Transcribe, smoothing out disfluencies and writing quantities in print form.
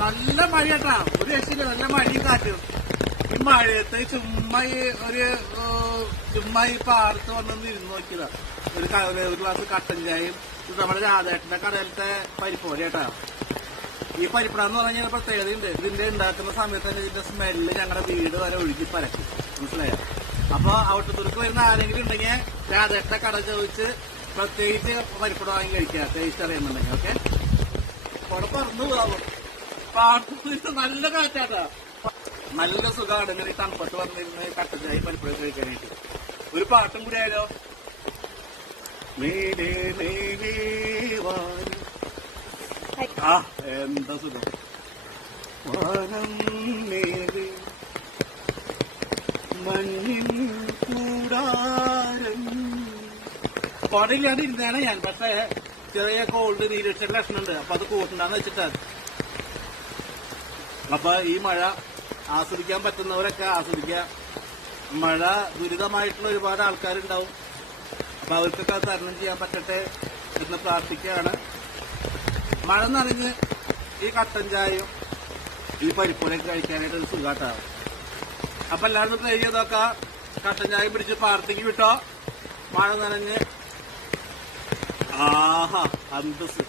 നല്ല മഴ കേട്ടാ, ഒരു രക്ഷയില്ല, നല്ല മഴയും കാറ്റും. ഈ മഴയത്ത് ചുമ്മാ ഈ പാടത്ത് വന്നൊന്ന് ഇരുന്ന് നോക്കിയതാ. ഒരു ഗ്ലാസ് കട്ടൻ ചായയും നമ്മുടെ രാധേട്ടന്റെ കടയിലത്തെ പരിപ്പോല കേട്ടാ. ഈ പരിപ്പടാന്ന് പറഞ്ഞാൽ പ്രത്യേകതയുണ്ട്. ഇതിന്റെ ഉണ്ടാക്കുന്ന സമയത്ത് തന്നെ ഇതിന്റെ സ്മെല്ല് ഞങ്ങളുടെ വീട് വരെ ഒഴുകി പരക്കും, മനസ്സിലായോ? അപ്പൊ ഔട്ടത്തൂർക്ക് വരുന്ന ആരെങ്കിലും ഉണ്ടെങ്കിൽ രാധേട്ടന്റെ കട ചോദിച്ച് പ്രത്യേകിച്ച് പരിപ്പട വാങ്ങി കഴിക്കുക, ടേസ്റ്റ് അറിയുന്നുണ്ടെങ്കിൽ. ഓക്കെ, അവിടെ പറന്നു പോകാവും. പാടത്ത് നല്ല കാറ്റാട്ടാ, നല്ല സുഖമാണ് ഇങ്ങനെ തണുപ്പത്ത് വന്നിരുന്ന് കട്ടൻ ചായ പരിപ്പട കഴിക്കാനായിട്ട്. ഒരു പാട്ടും കൂടി ആയാലോ? ആ എന്താ സുഖം. മഞ്ഞിൻ കൂടാരം പാടില്ലാണ്ട് ഇരുന്നാണ് ഞാൻ. പക്ഷേ ചെറിയ കോൾഡ് നീരക്ഷ ലക്ഷണുണ്ട്, അപ്പൊ അത് കൂട്ടണ്ടാന്ന് വെച്ചിട്ടാണ്. അപ്പൊ ഈ മഴ ആസ്വദിക്കാൻ പറ്റുന്നവരൊക്കെ ആസ്വദിക്കുക. മഴ ദുരിതമായിട്ടുള്ള ഒരുപാട് ആൾക്കാരുണ്ടാവും, അപ്പൊ അവർക്കൊക്കെ തരണം ചെയ്യാൻ പറ്റട്ടെ എന്ന് പ്രാർത്ഥിക്കുകയാണ്. മഴ നനഞ്ഞ് ഈ കട്ടൻ ചായയും ഈ പരിപ്പൂരൊക്കെ കഴിക്കാനായിട്ട് ഒരു സുഖാട്ടാവും. അപ്പൊ എല്ലാവരും ട്രൈ ചെയ്തൊക്കെ കട്ടൻ ചായ പിടിച്ച് പാടത്തേക്ക് വിട്ടോ. മഴ നനഞ്ഞ് ആഹാ അന്തസ്.